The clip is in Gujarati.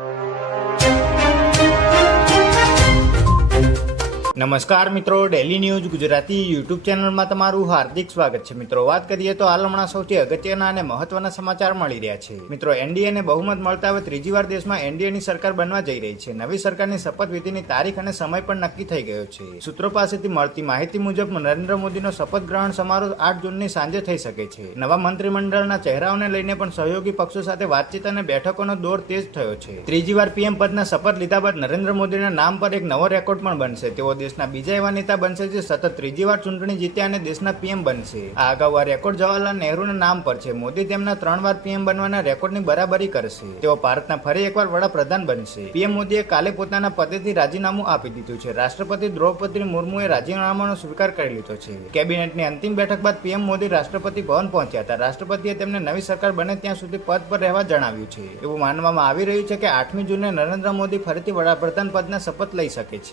you. નમસ્કાર મિત્રો ડેલી ન્યૂઝ ગુજરાતી યુટ્યુબ ચેનલમાં તમારું હાર્દિક સ્વાગત છે. મિત્રો, વાત કરીએ તો હાલ હમણાં સૌથી અગત્યના અને મહત્વના સમાચાર મળી રહ્યા છે. મિત્રો એનડીએને બહુમત મળતા હવે ત્રીજી વાર દેશમાં એનડીએની સરકાર બનવા જઈ રહી છે. નવી સરકારની શપથવિધિની તારીખ અને સમય પણ નક્કી થઈ ગયો છે. સૂત્રો પાસેથી મળતી માહિતી મુજબ નરેન્દ્ર મોદીનો શપથ ગ્રહણ સમારોહ આઠ જૂનની સાંજે થઈ શકે છે. નવા મંત્રીમંડળના ચહેરાઓને લઈને પણ સહયોગી પક્ષો સાથે વાતચીત અને બેઠકોનો દોર તેજ થયો છે. ત્રીજી વાર પીએમ પદના શપથ લીધા બાદ નરેન્દ્ર મોદીના નામ પર એક નવો રેકોર્ડ પણ બનશે. તેઓ દેશના બીજા એવા નેતા બનશે જે સતત ત્રીજી વાર ચૂંટણી જીત્યા અને દેશના પીએમ બનશે. આ અગાઉ આ રેકોર્ડ જવાહરલાલ નહેરુના નામ પર છે. મોદી તેમના ત્રણ વાર પીએમ બનવાના રેકોર્ડની બરાબરી કરશે. તેઓ ભારતના ફરી એકવાર વડાપ્રધાન બનશે. પીએમ મોદીએ કાલે પોતાના પદેથી રાજીનામું આપી દીધું છે. રાષ્ટ્રપતિ દ્રૌપદી મુર્મુએ રાજીનામાનો સ્વીકાર કરી લીધો છે. કેબિનેટની અંતિમ બેઠક બાદ પીએમ મોદી રાષ્ટ્રપતિ ભવન પહોંચ્યા હતા. રાષ્ટ્રપતિએ તેમને નવી સરકાર બને ત્યાં સુધી પદ પર રહેવા જણાવ્યું છે. એવું માનવામાં આવી રહ્યું છે કે આઠમી જૂને નરેન્દ્ર મોદી ફરીથી વડાપ્રધાન પદના શપથ લઈ શકે છે.